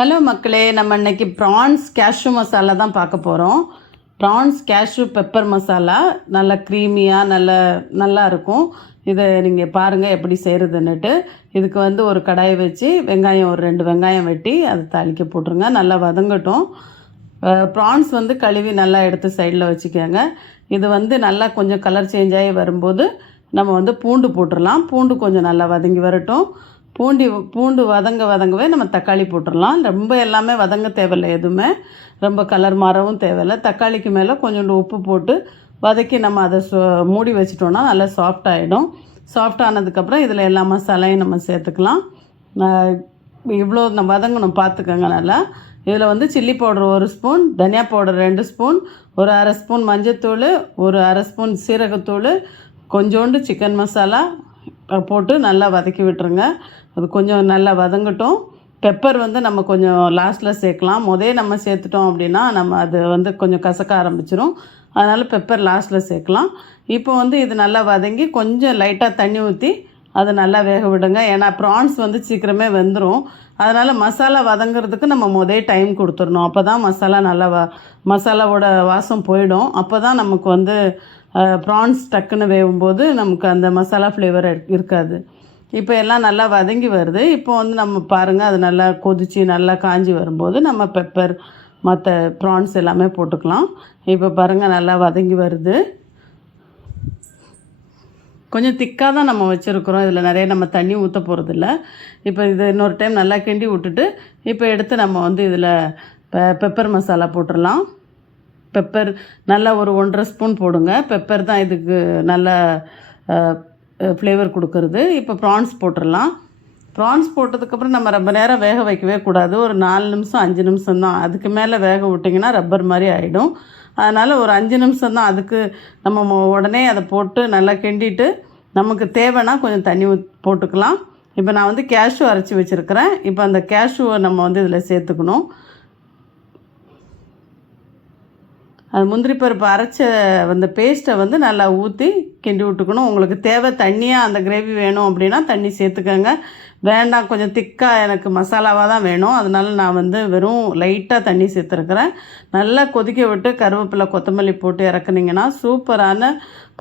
Hello மக்களே, நம்ம இன்றைக்கி ப்ரான்ஸ் கேஷ்யூ மசாலா தான் பார்க்க போகிறோம். ப்ரான்ஸ் கேஷ்யூ பெப்பர் மசாலா நல்லா க்ரீமியாக நல்லா இருக்கும். இதை நீங்கள் பாருங்கள் எப்படி செய்கிறதுன்னுட்டு. இதுக்கு ஒரு கடாயை வச்சு வெங்காயம் ஒரு 2 வெங்காயம் வெட்டி அதை தாளிக்க போட்டுருங்க. நல்லா வதங்கட்டும். ப்ரான்ஸ் கழுவி நல்லா எடுத்து சைடில் வச்சுக்கோங்க. இது நல்லா கொஞ்சம் கலர் சேஞ்ச் ஆகி வரும்போது நம்ம பூண்டு போட்டுடலாம். பூண்டு கொஞ்சம் நல்லா வதங்கி வரட்டும். பூண்டு வதங்கவே நம்ம தக்காளி போட்டுடலாம். ரொம்ப எல்லாமே வதங்க தேவையில்லை, எதுவுமே ரொம்ப கலர் மாறவும் தேவையில்லை. தக்காளிக்கு மேலே கொஞ்சோண்டு உப்பு போட்டு வதக்கி நம்ம அதை மூடி வச்சிட்டோன்னா நல்லா சாஃப்டாகிடும். சாஃப்டானதுக்கப்புறம் இதில் எல்லா மசாலையும் நம்ம சேர்த்துக்கலாம். இவ்வளோ நம்ம வதங்கணும் பார்த்துக்கோங்க நல்லா. இதில் சில்லி பவுடர் 1 ஸ்பூன், தனியா பவுடர் 2 ஸ்பூன், ஒரு அரை ஸ்பூன் மஞ்சத்தூள், ஒரு அரை ஸ்பூன் சீரகத்தூள், கொஞ்சோண்டு சிக்கன் மசாலா போட்டு நல்லா வதக்கி விட்டுருங்க. அது கொஞ்சம் நல்லா வதங்கட்டும். பெப்பர் நம்ம கொஞ்சம் லாஸ்ட்டில் சேர்க்கலாம். நம்ம சேர்த்துட்டோம் அப்படின்னா நம்ம அது கொஞ்சம் கசக்க ஆரம்பிச்சிடும். அதனால் பெப்பர் லாஸ்ட்டில் சேர்க்கலாம். இப்போ இது நல்லா வதங்கி கொஞ்சம் லைட்டாக தண்ணி ஊற்றி அதை நல்லா வேக விடுங்க. ஏன்னா ப்ரான்ஸ் சீக்கிரமே வெந்துடும். அதனால் மசாலா வதங்கிறதுக்கு நம்ம டைம் கொடுத்துடணும். அப்போ தான் மசாலாவோட வாசம் போயிடும். அப்போ தான் நமக்கு ப்ரான்ஸ் டக்குன்னு வேகும்போது நமக்கு அந்த மசாலா ஃப்ளேவர் இருக்காது. இப்போ எல்லாம் நல்லா வதங்கி வருது. இப்போ நம்ம பாருங்கள், அது நல்லா கொதித்து நல்லா காஞ்சி வரும்போது நம்ம பெப்பர் மற்ற ப்ரான்ஸ் எல்லாமே போட்டுக்கலாம். இப்போ பாருங்கள் நல்லா வதங்கி வருது. கொஞ்சம் திக்காக தான் நம்ம வச்சுருக்குறோம். இதில் நிறைய நம்ம தண்ணி ஊற்ற போகிறதில்ல. இப்போ இது இன்னொரு டைம் நல்லா கிண்டி விட்டுட்டு இப்போ எடுத்து நம்ம இதில் பெப்பர் மசாலா போட்டுடலாம். பெப்பர் நல்லா ஒரு 1.5 ஸ்பூன் போடுங்க. பெப்பர் தான் இதுக்கு நல்ல ஃப்ளேவர் கொடுக்கறது. இப்போ ப்ரான்ஸ் போட்டுடலாம். ப்ரான்ஸ் போட்டதுக்கப்புறம் நம்ம ரொம்ப நேரம் வேக வைக்கவே கூடாது. ஒரு 4 நிமிஷம் 5 நிமிஷம் தான். அதுக்கு மேலே வேக விட்டிங்கன்னா ரப்பர் மாதிரி ஆகிடும். அதனால் ஒரு 5 நிமிஷம் தான். அதுக்கு நம்ம உடனே அதை போட்டு நல்லா கிண்டிட்டு நமக்கு தேவைன்னா கொஞ்சம் தண்ணி போட்டுக்கலாம். இப்போ நான் கேஷ்யூ அரைச்சி வச்சுருக்கிறேன். இப்போ அந்த கேஷ்யூவை நம்ம இதில் சேர்த்துக்கணும். அது முந்திரி பருப்பு அரைச்ச அந்த பேஸ்ட்டை நல்லா ஊற்றி கிண்டி விட்டுக்கணும். உங்களுக்கு தேவை தண்ணியாக அந்த கிரேவி வேணும் அப்படின்னா தண்ணி சேர்த்துக்கோங்க. வேண்டாம் கொஞ்சம் திக்காக எனக்கு மசாலாவாக தான் வேணும், அதனால நான் வெறும் லைட்டாக தண்ணி சேர்த்துருக்குறேன். நல்லா கொதிக்க விட்டு கருவேப்பிலை கொத்தமல்லி போட்டு இறக்குனிங்கன்னா சூப்பரான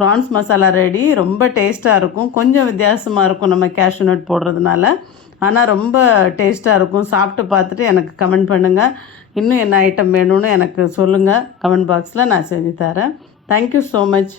ப்ரான்ஸ் மசாலா ரெடி. ரொம்ப டேஸ்ட்டாக இருக்கும். கொஞ்சம் வித்தியாசமாக இருக்கும் நம்ம கேஷ்யூ நட் போடுறதுனால. ஆனால் ரொம்ப டேஸ்ட்டாக இருக்கும். சாப்பிட்டு பார்த்துட்டு எனக்கு கமெண்ட் பண்ணுங்கள். இன்னும் என்ன ஐட்டம் வேணும்னு எனக்கு சொல்லுங்கள் கமெண்ட் பாக்ஸில். நான் செஞ்சு தரேன். Thank you so much.